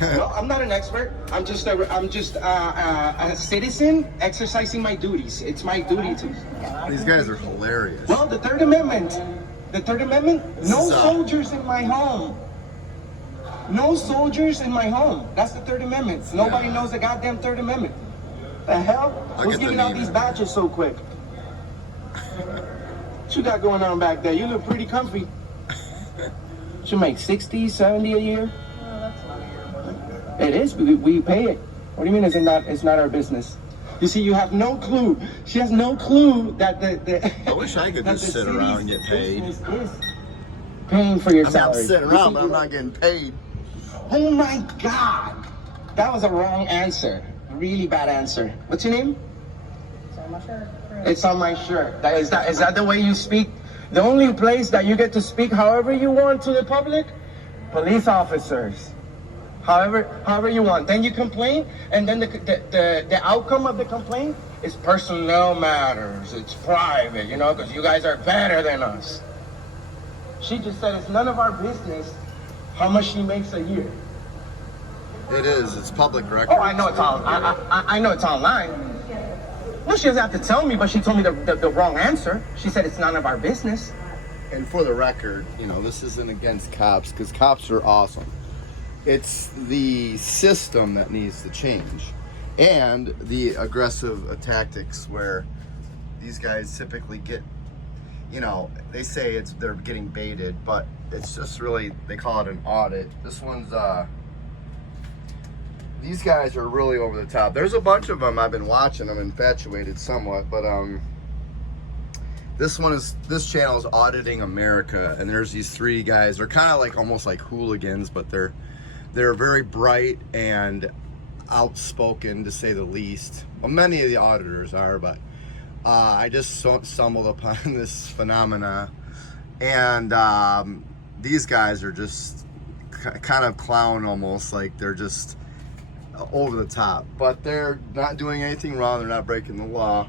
No, I'm not an expert. I'm just a citizen exercising my duties. It's my duty to. These guys are hilarious. Well, the Third Amendment. The Third Amendment. No soldiers in my home. No soldiers in my home. That's the Third Amendment. Nobody knows the goddamn Third Amendment. The hell? Who's giving out these badges so quick? What you got going on back there? You look pretty comfy. You make 60, 70 a year? It is. We pay it. What do you mean? It's not our business. You see, you have no clue. She has no clue that the I wish I could just sit around and get paid. Is paying for your salary. I'm sitting around, but I'm not getting paid. Oh my God, that was a wrong answer. A really bad answer. What's your name? It's on my shirt. It's on my shirt. Is that the way you speak? The only place that you get to speak however you want to the public? Police officers. However you want. Then you complain, and then the outcome of the complaint is personnel matters. It's private, because you guys are better than us. She just said it's none of our business how much she makes a year. It is. It's public record. Oh, I know it's on. I know it's online. Well, she doesn't have to tell me, but she told me the wrong answer. She said it's none of our business. And for the record, this isn't against cops, because cops are awesome. It's the system that needs to change, and the aggressive tactics where these guys typically get, they say they're getting baited, but it's just really, they call it an audit. This one's, these guys are really over the top. There's a bunch of them I've been watching. I'm infatuated somewhat, but this channel is Auditing America, and there's these three guys. They're kind of like almost like hooligans, but they're very bright and outspoken, to say the least. Well, many of the auditors are, but I just stumbled upon this phenomena, and these guys are just kind of clown, almost like they're just over the top, but they're not doing anything wrong. They're not breaking the law,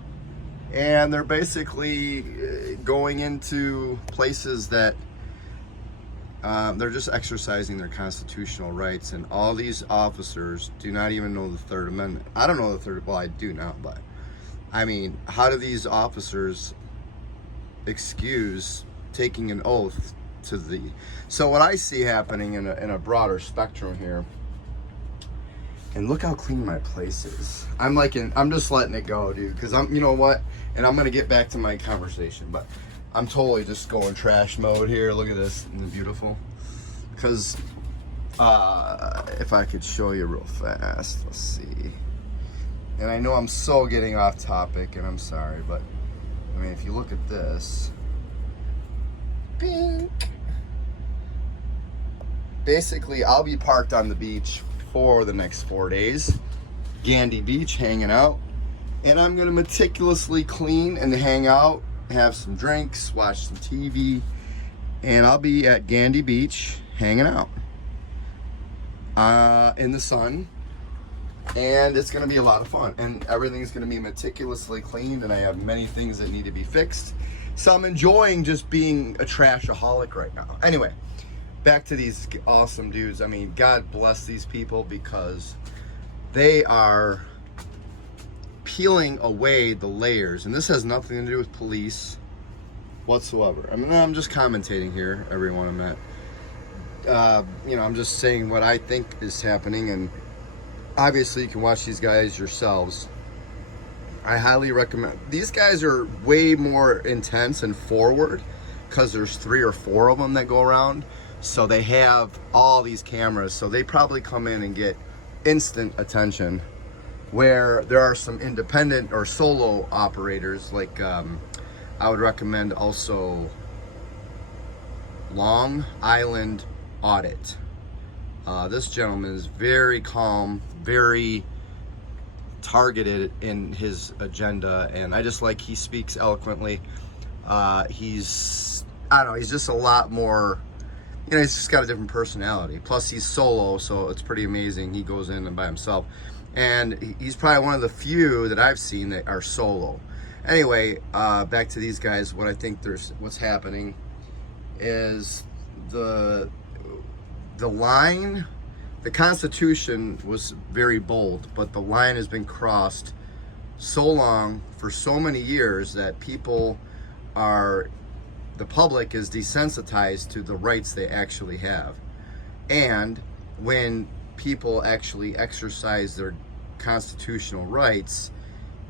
and they're basically going into places that they're just exercising their constitutional rights. And all these officers do not even know the Third Amendment. I don't know the Third. Well, I do now, but I mean, how do these officers excuse taking an oath to the? So what I see happening in a broader spectrum here. And look how clean my place is. I'm just letting it go, dude, because you know what? And I'm gonna get back to my conversation, but I'm totally just going trash mode here. Look at this, isn't it beautiful? Because if I could show you real fast, let's see. And I know I'm so getting off topic, and I'm sorry, but I mean, if you look at this, pink. Basically, I'll be parked on the beach for the next 4 days, Gandy Beach, hanging out, and I'm gonna meticulously clean and hang out, have some drinks, watch some TV, and I'll be at Gandy Beach hanging out in the sun, and it's gonna be a lot of fun, and everything's gonna be meticulously cleaned, and I have many things that need to be fixed, so I'm enjoying just being a trashaholic right now. Anyway, back to these awesome dudes. I mean, God bless these people, because they are peeling away the layers, and this has nothing to do with police whatsoever. I mean, I'm just commentating here, everyone I'm at. I'm just saying what I think is happening, and obviously you can watch these guys yourselves. I highly recommend. These guys are way more intense and forward, because there's 3 or 4 of them that go around. So they have all these cameras, so they probably come in and get instant attention, where there are some independent or solo operators, like I would recommend also Long Island Audit. This gentleman is very calm, very targeted in his agenda, and I just like he speaks eloquently. He's just a lot more. He's just got a different personality. Plus, he's solo, so it's pretty amazing. He goes in and by himself. And he's probably one of the few that I've seen that are solo. Anyway, back to these guys. What I think what's happening is the line the Constitution was very bold, but the line has been crossed so long for so many years that the public is desensitized to the rights they actually have. And when people actually exercise their constitutional rights,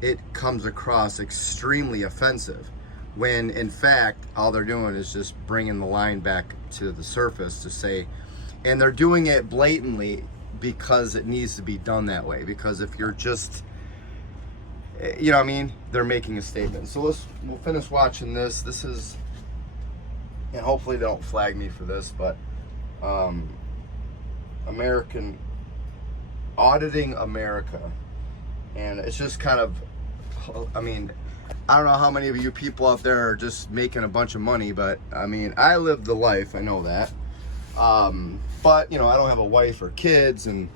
it comes across extremely offensive, when in fact all they're doing is just bringing the line back to the surface to say, and they're doing it blatantly because it needs to be done that way, because if you're just, you know what I mean, they're making a statement. So we'll finish watching this. This is, and hopefully they don't flag me for this, but American Auditing America, and it's just kind of, I mean, I don't know how many of you people out there are just making a bunch of money, but I mean, I live the life, I know that. But you know, I don't have a wife or kids, and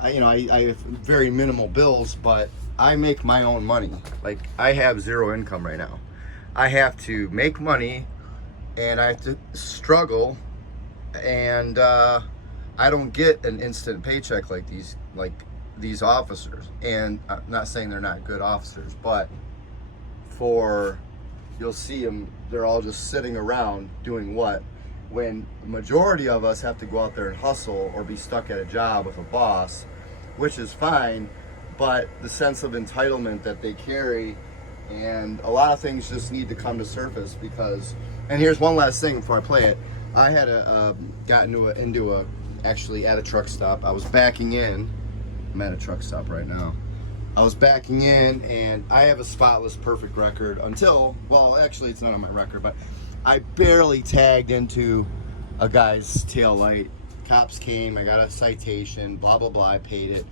I have very minimal bills, but I make my own money. Like, I have zero income right now. I have to make money, and I have to struggle, and I don't get an instant paycheck like these officers. And I'm not saying they're not good officers, but you'll see them, they're all just sitting around doing what? When the majority of us have to go out there and hustle or be stuck at a job with a boss, which is fine, but the sense of entitlement that they carry, and a lot of things just need to come to surface. Because, and here's one last thing before I play it. I had actually at a truck stop. I was backing in. I'm at a truck stop right now. I was backing in, and I have a spotless perfect record until, well, actually it's not on my record, but I barely tagged into a guy's tail light. Cops came, I got a citation, blah, blah, blah, I paid it.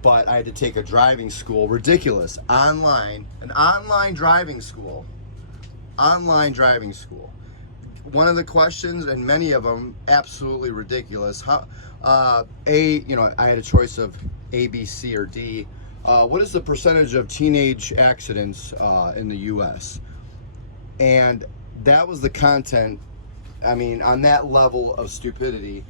But I had to take a driving school, ridiculous, an online driving school. One of the questions, and many of them absolutely ridiculous. I had a choice of A, B, C, or D. What is the percentage of teenage accidents in the U.S.? And that was the content. I mean, on that level of stupidity,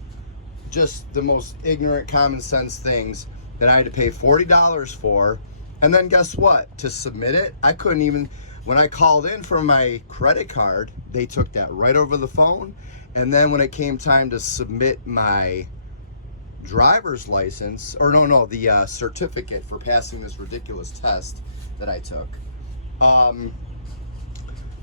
just the most ignorant, common sense things that I had to pay $40 for. And then guess what? To submit it, I couldn't even, when I called in for my credit card, they took that right over the phone. And then when it came time to submit my driver's license, or the certificate for passing this ridiculous test that I took,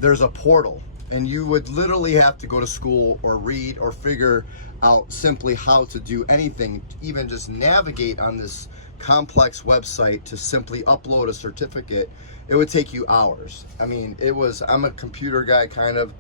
there's a portal, and you would literally have to go to school or read or figure out simply how to do anything, even just navigate on this complex website to simply upload a certificate. It would take you hours. I mean, I'm a computer guy, kind of.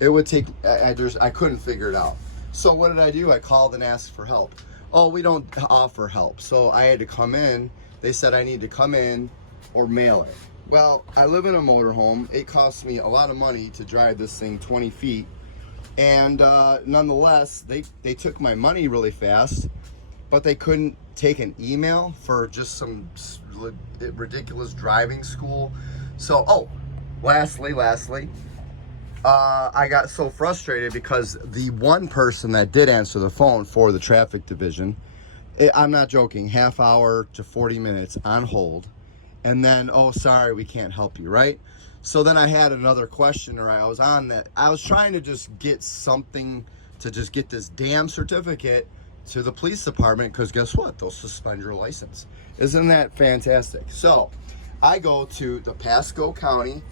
It would take, I couldn't figure it out. So what did I do? I called and asked for help. Oh, we don't offer help. So I had to come in. They said I need to come in or mail it. Well, I live in a motorhome. It costs me a lot of money to drive this thing 20 feet. And nonetheless, they took my money really fast, but they couldn't take an email for just some ridiculous driving school. So, lastly, I got so frustrated because the one person that did answer the phone for the traffic division, I'm not joking, half hour to 40 minutes on hold. And then, sorry, we can't help you, right? So then I had another question, or I was on that. I was trying to just get something to just get this damn certificate to the police department, because guess what? They'll suspend your license. Isn't that fantastic? So I go to the Pasco County,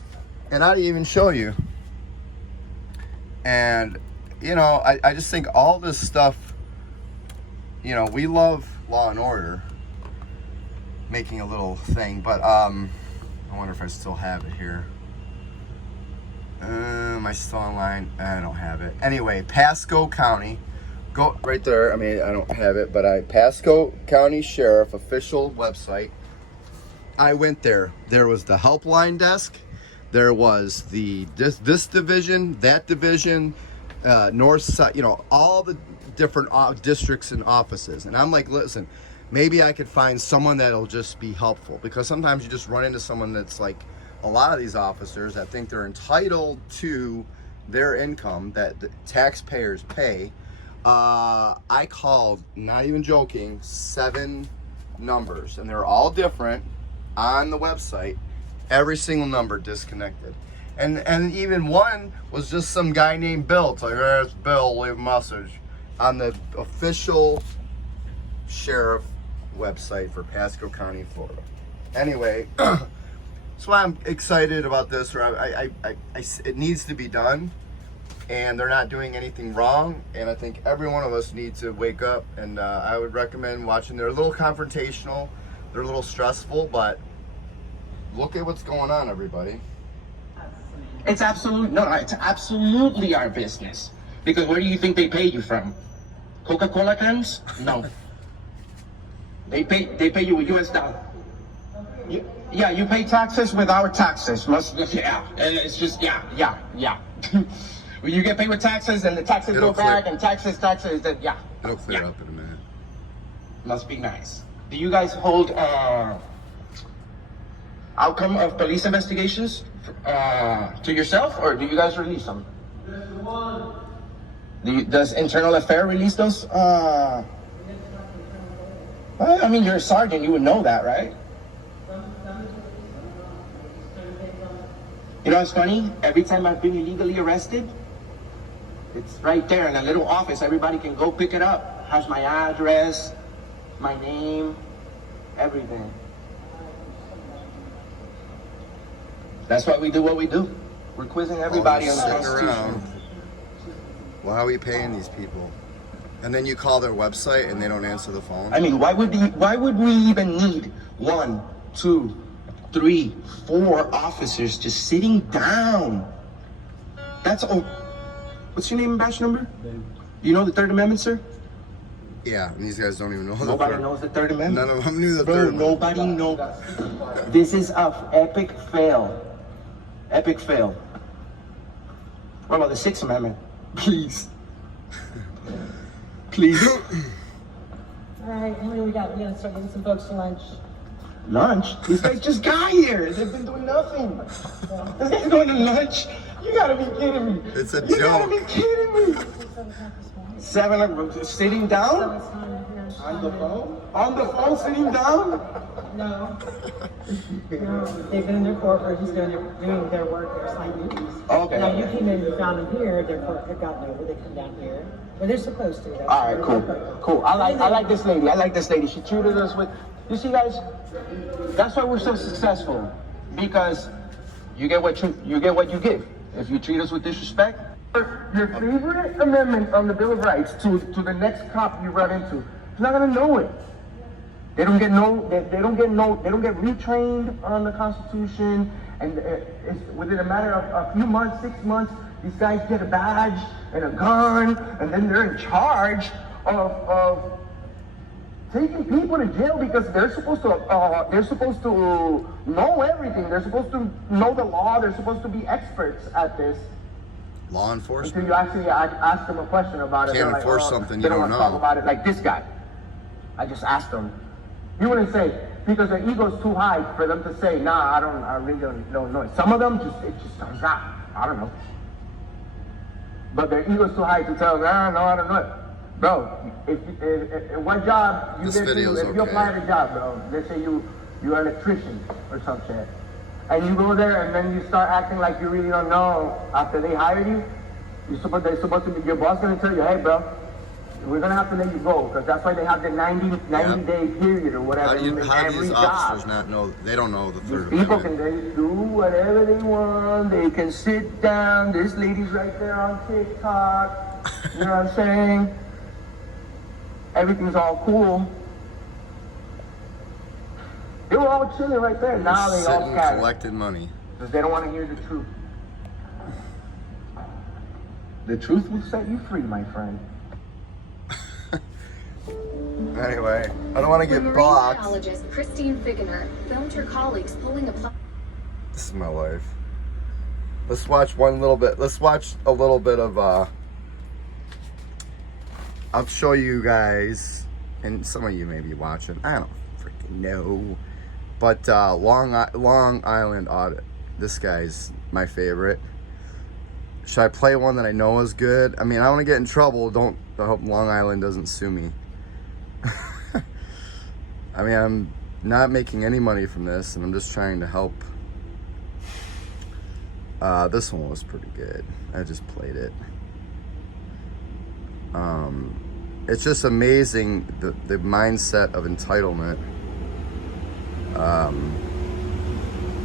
and I didn't even show you. And, I just think all this stuff, we love law and order, making a little thing, but I wonder if I still have it here. Am I still online? I don't have it. Anyway, Pasco County, go right there. I mean, I don't have it, but Pasco County Sheriff official website. I went there. There was the helpline desk. There was this division, that division, north side, all the different districts and offices. And I'm like, listen, maybe I could find someone that'll just be helpful, because sometimes you just run into someone that's like a lot of these officers that think they're entitled to their income that the taxpayers pay. I called, not even joking, 7 numbers, and they're all different on the website. Every single number disconnected. And even one was just some guy named Bill. It's like, hey, it's Bill, leave a message. On the official sheriff website for Pasco County, Florida. Anyway, that's why I'm excited about this. It needs to be done, and they're not doing anything wrong. And I think every one of us needs to wake up. And I would recommend watching. They're a little confrontational, they're a little stressful, but look at what's going on, everybody. It's absolutely our business. Because where do you think they pay you from? Coca-Cola cans? No. They pay you with US dollar. Yeah, you pay taxes with our taxes. Yeah, and it's just yeah. When you get paid with taxes, and the taxes It'll go back, clear- and taxes, then yeah. It'll clear Yeah. up in a minute. Must be nice. Do you guys hold outcome of police investigations to yourself, or do you guys release them? Does Internal Affairs release those? Well, I mean, you're a sergeant, you would know that, right? You know what's funny? Every time I've been illegally arrested, it's right there in a little office. Everybody can go pick it up. Has my address, my name, everything. That's why we do what we do. We're quizzing everybody on the Sitting Constitution. around. Why are we paying these people? And then you call their website and they don't answer the phone. I mean, why would we even need 1, 2, 3, 4 officers just sitting down? That's all. What's your name and badge number? You know the Third Amendment, sir? Yeah, and these guys don't even know Nobody knows the Third Amendment. None of them knew the Bro, Third Amendment. nobody knows. This is an epic fail. Epic fail. What about the Sixth Amendment? Please. Please. All right, how many we got? We gotta start getting some folks to lunch. Lunch? These guys just got here. They've been doing nothing. This guy's going to lunch? You gotta be kidding me. It's a You gotta joke. be kidding me. 7 o'clock this morning. 7 o'clock, sitting down? So On the phone? On the phone, sitting down? No. No, they've been in their court, just doing their work, their assigned duties. Okay. Now, you came in and found them here, their court had gotten over, they come down here. But they're supposed to. That's All right, cool. their- Cool. I like this lady. I like this lady. She treated us with, you see guys, that's why we're so successful. Because you get what you give. If you treat us with disrespect, your favorite amendment on the Bill of Rights to the next cop you run into, he's not gonna know it. They don't get retrained on the Constitution, and it's within a matter of a few months, 6 months, these guys get a badge and a gun, and then they're in charge of taking people to jail because they're supposed to know everything. They're supposed to know the law. They're supposed to be experts at this. Law Until enforcement? you actually ask them a question about it. Can't They're like, enforce "Oh, something they you don't don't want to talk know." about it like this guy. I just asked them. He wouldn't say, because their ego's too high for them to say, nah, I really don't know it. Some of them, it just comes out. I don't know. But their ego's too high to tell them, no, I don't know it. Bro, if what job you This get to, video's if you okay. apply to a job, bro, let's say you're an electrician or some shit, and you go there and then you start acting like you really don't know after they hired you, they're supposed to be, your boss gonna tell you, hey bro, we're gonna have to let you go, because that's why they have the 90-day period or whatever. How do in every these job. officers not know? They don't know the Third People Amendment. can do whatever they want. They can sit down. This lady's right there on TikTok. You know what I'm saying? Everything's all cool. They were all chilling right there. Now they all Sitting scattered collecting money. because they don't want to hear the truth. The truth will set you free, my friend. Anyway, I don't want to When get marine blocked. biologist Christine Figener filmed her colleagues pulling a This is my life. Let's watch one little bit. Let's watch a little bit of I'll show you guys, and some of you may be watching. I don't freaking know. But Long Island Audit. This guy's my favorite. should I play one that I know is good? I mean, I don't want to get in trouble. I hope Long Island doesn't sue me. I mean, I'm not making any money from this, and I'm just trying to help. This one was pretty good. I just played it. It's just amazing the mindset of entitlement.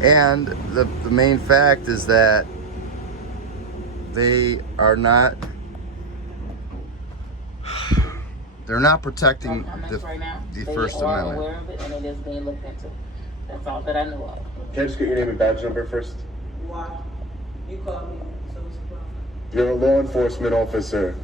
And the main fact is that they're not protecting the First They are Amendment. aware of it, and it is being looked into. That's all that I know of. Can I just get your name and badge number first? Why? You called me, so it's a problem. You're a law enforcement officer.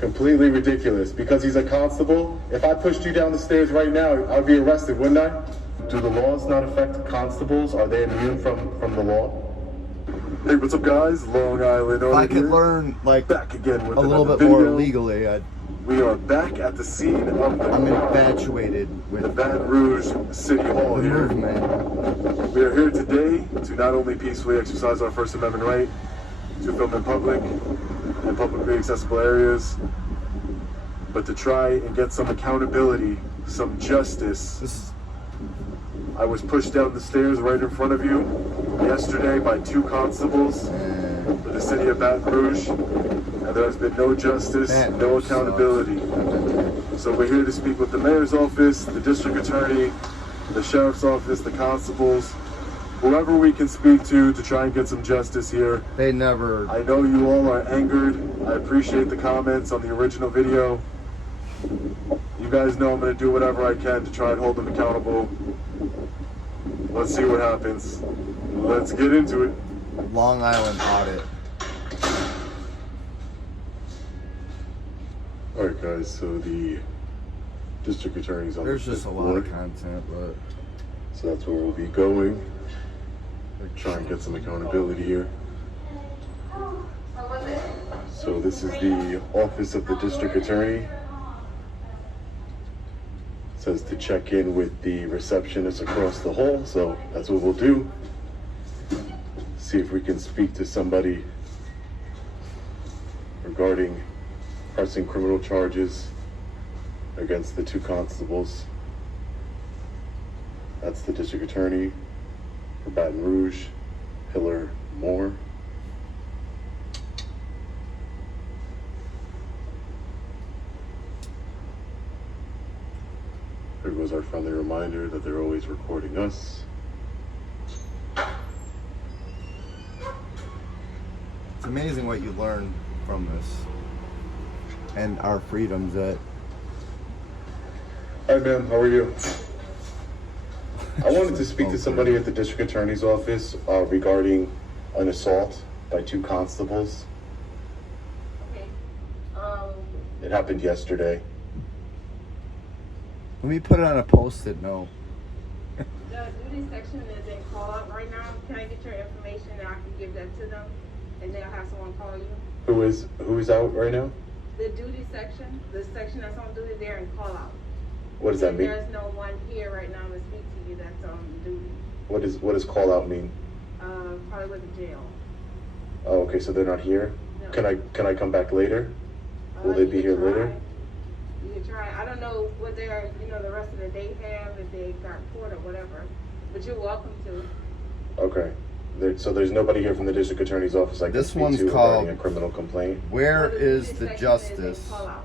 Completely ridiculous. Because he's a constable, if I pushed you down the stairs right now, I'd be arrested, wouldn't I? Do the laws not affect constables? Are they immune from the law? Hey, what's up, guys? Long Island. If I could learn like back again with a little another bit more video. legally, We are back at the scene of I'm infatuated the with Baton Rouge City Hall the here. movement. We are here today to not only peacefully exercise our First Amendment right to film in public and publicly accessible areas, but to try and get some accountability, some justice. This is I was pushed down the stairs right in front of you yesterday by 2 constables for the city of Baton Rouge, and there has been no justice, Baton no Rouge accountability. So we're here to speak with the mayor's office, the district attorney, the sheriff's office, the constables, whoever we can speak to try and get some justice here. they never. I know you all are angered. I appreciate the comments on the original video. You guys know I'm going to do whatever I can to try and hold them accountable. Let's see what happens. Let's get into it. Long Island audit. Alright guys, so the district attorney's on There's the just a fifth lot of floor. content, but So that's where we'll be going. Try and get some accountability here. So this is the office of the district attorney. It says to check in with the receptionist across the hall, so that's what we'll do. See if we can speak to somebody regarding pressing criminal charges against the 2 constables. That's the district attorney for Baton Rouge, Hiller Moore. There goes our friendly reminder that they're always recording us. it's amazing what you learn from this and our freedoms that Hi ma'am, how are you? I wanted to speak to somebody at the district attorney's office regarding an assault by 2 constables. Okay. It happened yesterday. let me put it on a post-it note. The duty section is in call out right now. Can I get your information and I can give that to them? And they'll have someone call you? Who is out right now? The duty section, the section that's on duty, they're in call out. What does that And mean? There's no one here right now to speak to you that's on duty. What does call out mean? Probably with the jail. Oh, okay, so they're not here. No. Can I come back later? Will they You be can here try. later? You can try. I don't know what they're, the rest of the day have, if they got court or whatever, but you're welcome to. Okay. So there's nobody here from the district attorney's office I can This speak one's to called- regarding a criminal complaint? Where So is duty the section justice? is in call out.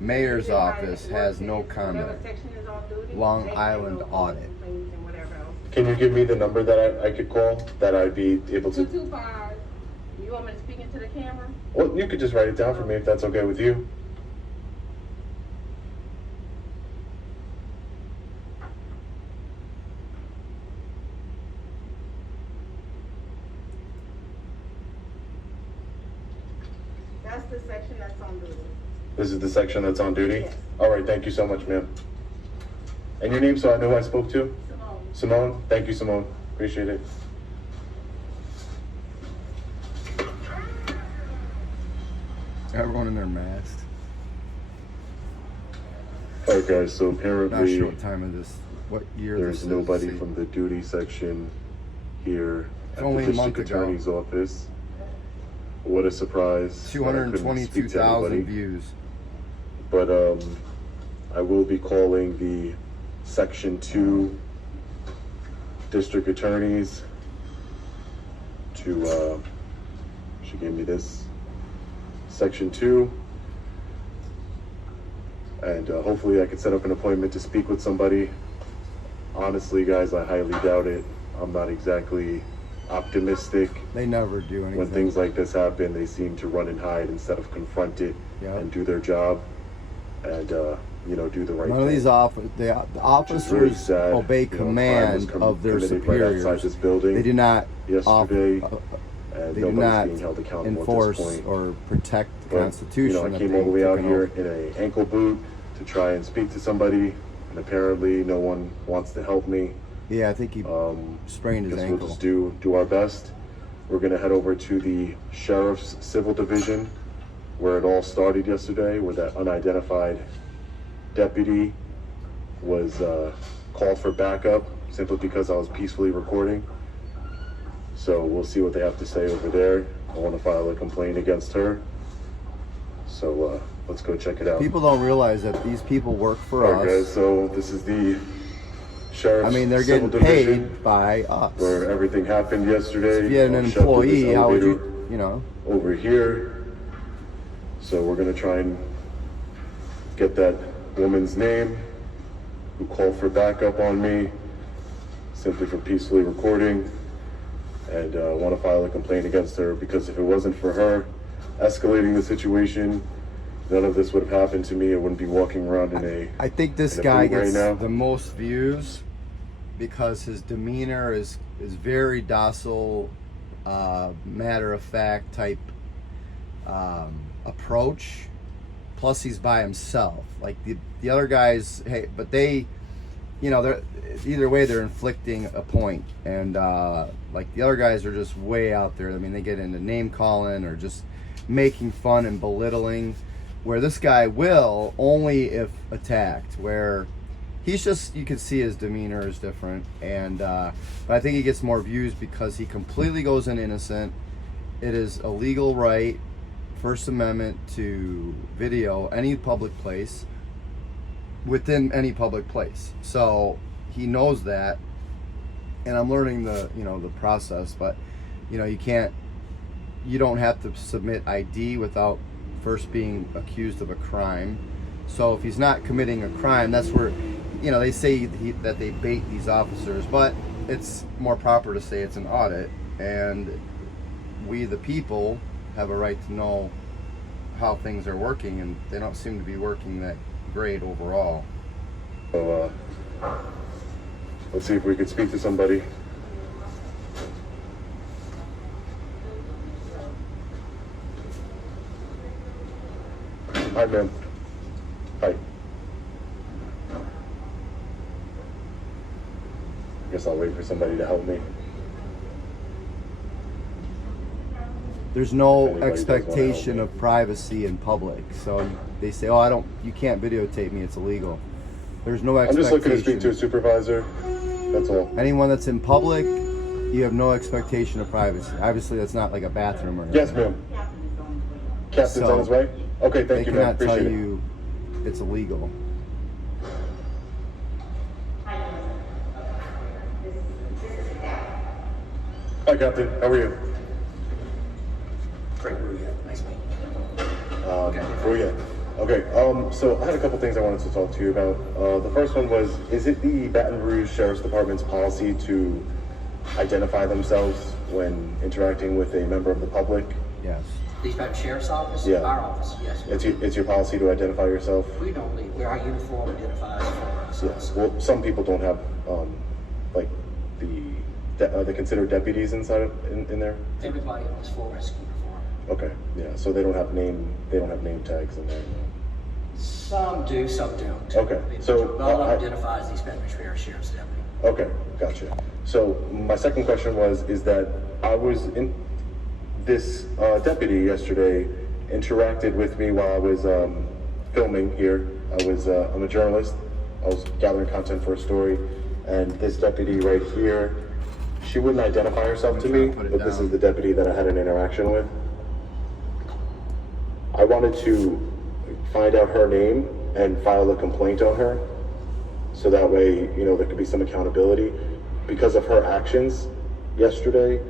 Mayor's Everybody office that has works no in comment. whatever section is on duty, Long they Island handle all audit. complaints and whatever else. Can you give me the number that I could call, that I'd be able to? 225. You want me to speak into the camera? Well, you could just write it down for me if that's okay with you. That's the section that's on duty. This is the section that's on duty? Yes. All right, thank you so much, ma'am. And your name, so I know who I spoke to? Simone. Simone? Thank you, Simone. Appreciate it. Everyone in their mask. All right, guys, so Not apparently sure what time of this, what year there's this is. nobody See. from the duty section here at the only a month district ago. attorney's office. What a surprise. that I couldn't speak to 222,000 anybody. views. But I will be calling the Section 2 district attorneys to, she gave me this, Section 2. And hopefully I can set up an appointment to speak with somebody. Honestly, guys, I highly doubt it. I'm not exactly optimistic. They never do anything. When things like this happen, they seem to run and hide instead of confront it Yep. and do their job and, you know, do the right None thing. of these the Which is really officers sad. obey You know, crime was command of their committed right superiors. outside this building They do not yesterday, and they do nobody's not being held accountable enforce at this point. or protect the But, Constitution. you know, I that came they all the way out took an here oath. in an ankle boot to try and speak to somebody, and apparently no one wants to help me. Yeah, I think he sprained his Guess ankle. we'll just do our best. We're gonna head over to the Sheriff's Civil Division, where it all started yesterday, where that unidentified deputy was called for backup simply because I was peacefully recording. So we'll see what they have to say over there. I want to file a complaint against her. So let's go check it out. People don't realize that these people work for All right, guys, us. so this is the Sheriff's I mean, they're Civil getting Division, paid by us. where everything happened yesterday. If you had an I shoved this employee, how would elevator you know? over here? So we're gonna try and get that woman's name who called for backup on me simply for peacefully recording, and want to file a complaint against her, because if it wasn't for her escalating the situation, none of this would have happened to me. I wouldn't be walking around in a I think this in a guy boot right gets now. the most views because his demeanor is very docile, matter of fact type approach. Plus, he's by himself. Like the other guys, hey, but they, you know, they're either way they're inflicting a point, and like the other guys are just way out there. I mean, they get into name calling or just making fun and belittling. Where this guy will only if attacked. Where he's just, you can see his demeanor is different, and but I think he gets more views because he completely goes in innocent. It is a legal right, First Amendment, to video any public place within any public place. So he knows that, and I'm learning the process. But you don't have to submit ID without first being accused of a crime. So if he's not committing a crime, that's where, they say that they bait these officers, but it's more proper to say it's an audit, and we the people have a right to know how things are working, and they don't seem to be working that great overall. So let's see if we can speak to somebody. Hi, ma'am. Hi. Guess I'll wait for somebody to help me. There's no Anybody does expectation wanna help of privacy in public. So they say, "Oh, you can't videotape me. It's illegal." There's no I'm expectation. just looking to speak to a supervisor. That's all. Anyone that's in public, you have no expectation of privacy. Obviously, that's not like a bathroom or anything. Yes, ma'am. Captain's So, on his way? Okay, They thank you, ma'am. cannot tell Appreciate it. you it's illegal. Hi, Captain. How are you? Great, where are you at? Nice meeting you. Where are you at? Okay, so I had a couple things I wanted to talk to you about. The first one was, is it the Baton Rouge Sheriff's Department's policy to identify themselves when interacting with a member of the public? Yes. East Baton Sheriff's Office? Yeah. Our office, yes. It's your policy to identify yourself? We don't leave. Our uniform identifies for us. Yes. Well, some people don't have, like, they consider deputies inside in there? Everybody on this floor has a uniform. Okay, yeah, so they don't have name tags in there. Some do, some don't. Okay, so, All I- identifies the East Baton Rouge Sheriff's deputy. Okay, gotcha. So my second question is that I was in, this deputy yesterday interacted with me while I was filming here. I'm a journalist. I was gathering content for a story, and this deputy right here, she wouldn't identify herself to me, Put it but this down. is the deputy that I had an interaction with. wanted to find out her name and file a complaint on her. So that way, there could be some accountability. Because of her actions yesterday,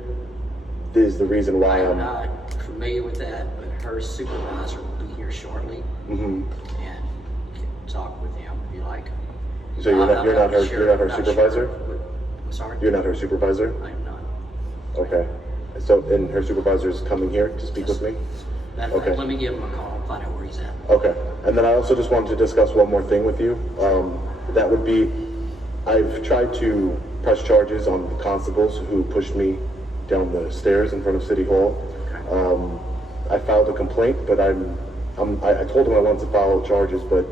is the reason why I'm I'm not familiar with that, but her supervisor will be here shortly. Mhm. And you can talk with him if you like. So you're not her Not supervisor? sure. I'm sorry? You're not her supervisor? I'm not. Okay. So, and her supervisor's coming here to speak with me? Matter of Okay. fact, let me give him a call and find out where he's at. Okay. And then I also just wanted to discuss one more thing with you. That would be, I've tried to press charges on the constables who pushed me down the stairs in front of City Hall. I filed a complaint, but I told them I wanted to file charges, but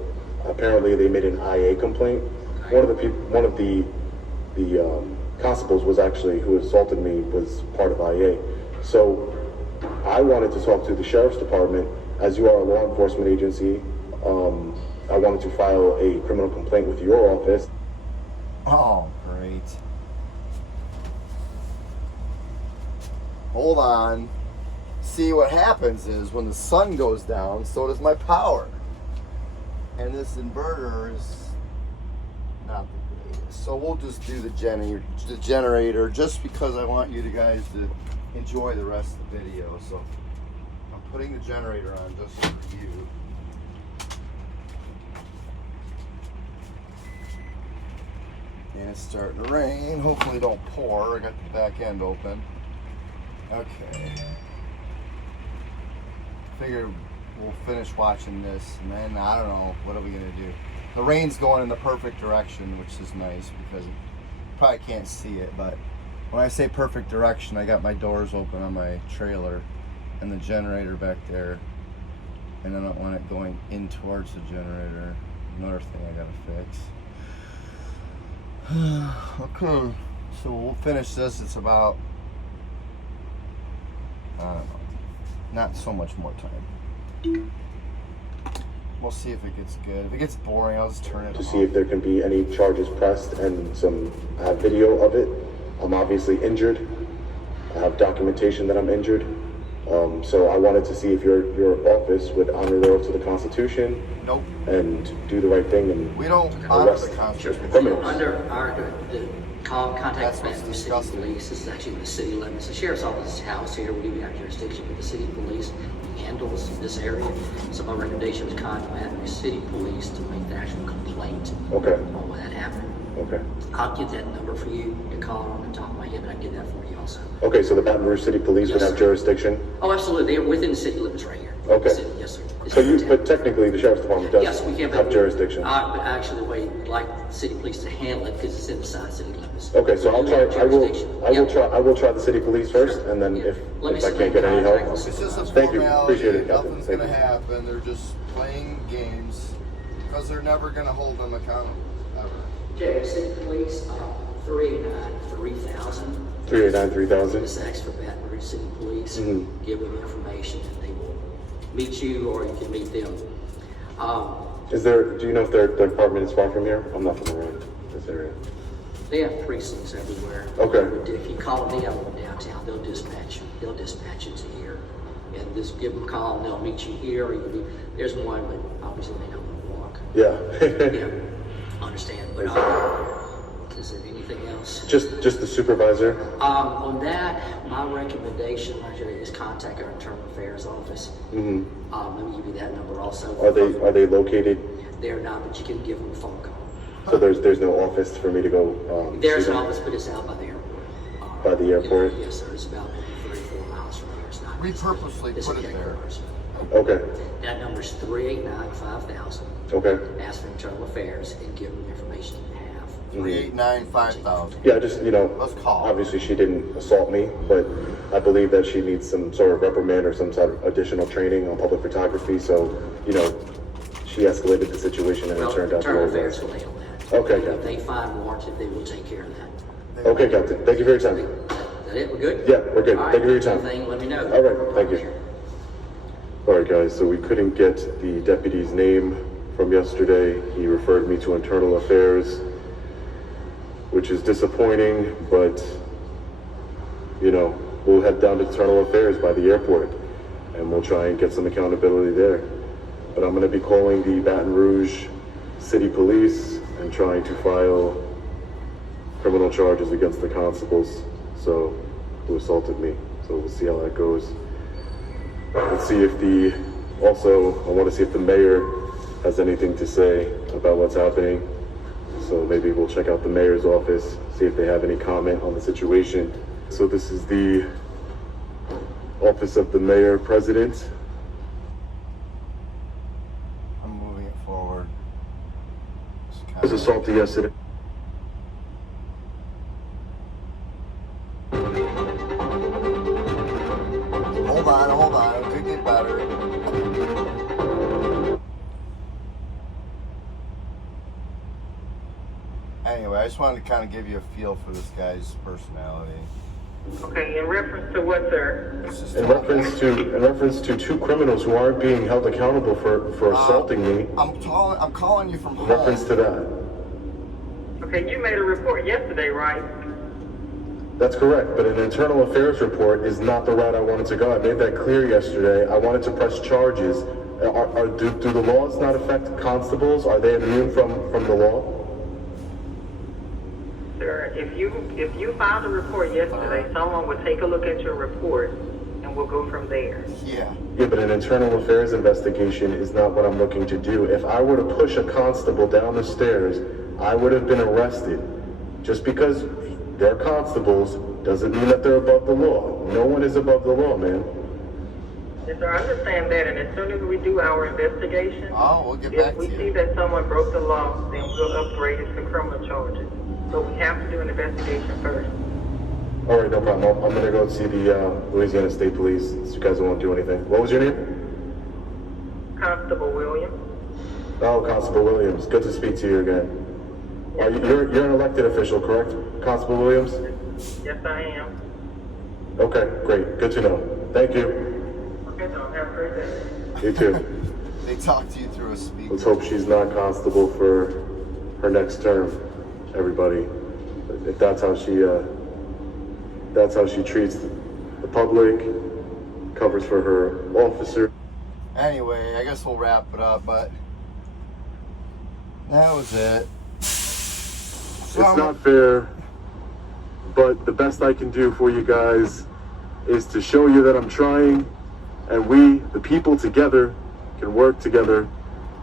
apparently they made an IA complaint. One of the constables was actually, who assaulted me, was part of IA. So I wanted to talk to the sheriff's department. As you are a law enforcement agency, I wanted to file a criminal complaint with your office. Oh, great. Hold on. See, what happens is when the sun goes down, so does my power. And this inverter is not the greatest. So we'll just do the generator just because I want you guys to enjoy the rest of the video. So I'm putting the generator on just for you. And it's starting to rain. Hopefully it don't pour. I got the back end open. Okay. Figure we'll finish watching this and then I don't know, what are we gonna do? The rain's going in the perfect direction, which is nice because you probably can't see it, but when I say perfect direction, I got my doors open on my trailer and the generator back there, and I don't want it going in towards the generator. Another thing I gotta fix. Okay, so we'll finish this. It's about, I don't know, not so much more time. We'll see if it gets good. If it gets boring, I'll just turn it To off. see if there can be any charges pressed and some video of it. I'm obviously injured. I have documentation that I'm injured. So I wanted to see if your office would honor the oath to the Constitution. Nope. And do the right thing and We don't honor the arrest Constitution. criminals. Under the contact That's with what's the city disgusting. police, this is actually the city limits. The sheriff's office is housed here. We do have jurisdiction, but the city police handles this area. So my recommendation is contact the city police to make the actual complaint Okay. on when that happened. Okay. I'll get that number for you to call on the top of my head, but I can get that for you also. Okay, so the Baton Rouge City Police would Yes, have sir. jurisdiction? Oh, absolutely. They're within the city limits right here. Okay. City, yes, sir. It's So downtown. but technically the Sheriff's Department does Yes, we can have jurisdiction? But actually, the way we'd like the city police to handle it, because it's inside city limits. Okay, so I'll We try, have jurisdiction. Yeah. I will try the city police first, and then Yeah. if Let me I see can't get any help. contact It's just a Thank you. formality. Appreciate it, Captain. Nothing's Thank gonna you. happen. They're just playing games because they're never gonna hold them accountable ever. Okay, city police, 389-3000. 389-3000? Just ask for Baton Rouge City Police, Mhm. give them information, and they will meet you, or you can meet them. Do you know if their department is far from here? I'm not from around this area. They have precincts everywhere. Okay. If you call me, I'm downtown, they'll dispatch you. They'll dispatch you to here. And just give them a call, and they'll meet you here, or you can be, there's one, but obviously they don't want to walk. Yeah. Yeah, understand, but, is there anything else? Just the supervisor? On that, my recommendation, Marjorie, is contact our internal affairs office. Mm-hmm. Let me give you that number also. Are they located? They're not, but you can give them a phone call. So there's no office for me to go, There's see an them? office, but it's out by the airport. By the airport? Yes, sir, it's about maybe 3-4 miles from there. It's not. We purposely it's put a it there. headquarters. Okay, That number's 389-5000. okay. Ask for internal affairs and give them the information you have. 389-5000. Yeah, just, Let's call. obviously she didn't assault me, but I believe that she needs some sort of reprimand or some sort of additional training on public photography, so, she escalated the situation and it Well, turned out to internal be affairs will handle that. Okay, If Captain. they find warranted, they will take care of that. Okay, Captain, thank you for your time. Is that it? We're good? Yeah, we're good. All right, Thank you for your time. anything, let me know. All right, thank you. All right, guys, so we couldn't get the deputy's name from yesterday. He referred me to internal affairs, which is disappointing, but, we'll head down to internal affairs by the airport. and we'll try and get some accountability there. But I'm going to be calling the Baton Rouge City Police and trying to file criminal charges against the constables who assaulted me. So we'll see how that goes. Let's see if I want to see if the mayor has anything to say about what's happening. So maybe we'll check out the mayor's office, see if they have any comment on the situation. So this is the office of the mayor president. I'm moving it forward. I was assaulted yesterday. Hold on, it could get better. Anyway, I just wanted to kind of give you a feel for this guy's personality. Okay, in reference to what, sir? In reference to two criminals who aren't being held accountable for assaulting me. I'm calling you from In home. reference to that. Okay, you made a report yesterday, right? That's correct, but an internal affairs report is not the route I wanted to go. I made that clear yesterday. I wanted to press charges. Do the laws not affect constables? Are they immune from the law? Sir, if you filed a report yesterday, someone would take a look at your report and we'll go from there. Yeah. Yeah, but an internal affairs investigation is not what I'm looking to do. If I were to push a constable down the stairs, I would have been arrested. Just because they're constables doesn't mean that they're above the law. No one is above the law, man. Yes, sir, I understand that, and as soon as we do our investigation, We'll get back if we to see you. that someone broke the law, then we'll upgrade it to criminal charges. But we have to do an investigation first. All right, no problem. I'm gonna go see the Louisiana State Police. So you guys won't do anything. What was your name? Constable Williams. Oh, Constable Williams. Good to speak to you again. You're an elected official, correct? Constable Williams? Yes, I am. Okay, great. Good to know. Thank you. Okay, so have a great day. You too. They talked to you through a speaker. Let's hope she's not constable for her next term, everybody. If that's how she treats the public, covers for her officer. Anyway, I guess we'll wrap it up, but that was it. So It's not fair, but the best I can do for you guys is to show you that I'm trying, and we, the people together, can work together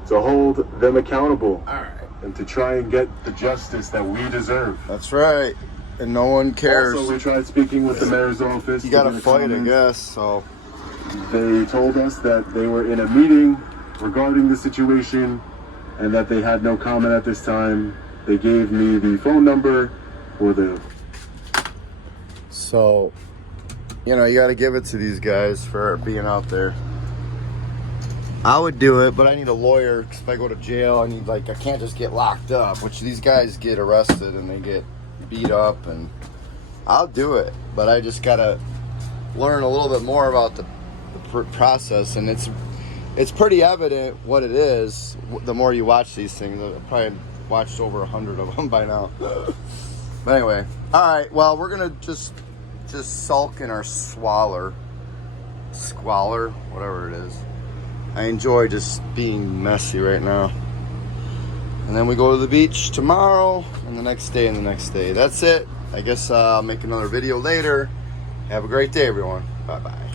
to hold them accountable. All right. And to try and get the justice that we deserve. That's right. And no one cares. Also, we tried speaking with the mayor's office. You to gotta get a fight, I comment. guess, so. They told us that they were in a meeting regarding the situation and that they had no comment at this time. They gave me the phone number for the... So, you gotta give it to these guys for being out there. I would do it, but I need a lawyer, because if I go to jail, I can't just get locked up, which these guys get arrested and they get beat up, and I'll do it, but I just gotta learn a little bit more about the process, and it's pretty evident what it is the more you watch these things. I've probably watched over 100 of them by now. But anyway, all right, well, we're gonna just sulk in our squalor, whatever it is. I enjoy just being messy right now. And then we go to the beach tomorrow, and the next day, and the next day. That's it. I guess I'll make another video later. Have a great day, everyone. Bye-bye.